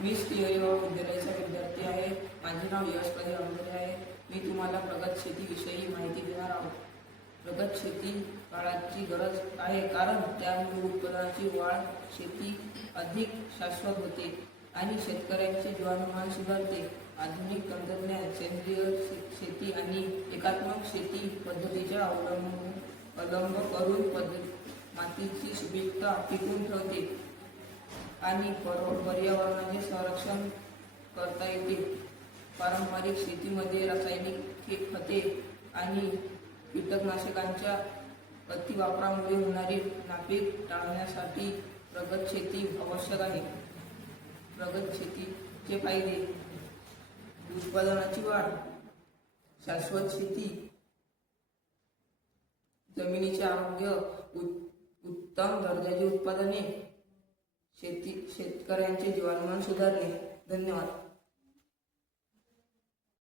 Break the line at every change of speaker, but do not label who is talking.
मी श्री विद्यालयाचा विद्यार्थी आहे. माझे नाव यश प्रदीप आहे. मी तुम्हाला प्रगत शेतीविषयी माहिती देणार आहोत. प्रगत शेती काळाची गरज आहे कारण त्यामुळे उत्पादनाची वाढ शेती अधिक शाश्वत होते आणि शेतकऱ्यांचे जीवनमान सुधारते. आधुनिक तंत्रज्ञान सेंद्रिय शे- शेती आणि एकात्मक शेती पद्धतीचा अवलंब अवलंब करून पद्धत मातीची सुपीकता टिकून ठेवते. आणि पर्यावरणाचे संरक्षण करता येते. पारंपरिक शेतीमध्ये रासायनिक हे खते आणि कीटकनाशकांच्या अतिवापरामुळे होणारी नापीक टाळण्यासाठी प्रगत शेती आवश्यक आहे. प्रगत शेतीचे फायदे. उत्पादनाची वाढ. शाश्वत शेती. जमिनीचे आरोग्य उत्तम दर्जाची उत्पादने. शेती शेतकऱ्यांचे जीवनमान सुधारणे. धन्यवाद.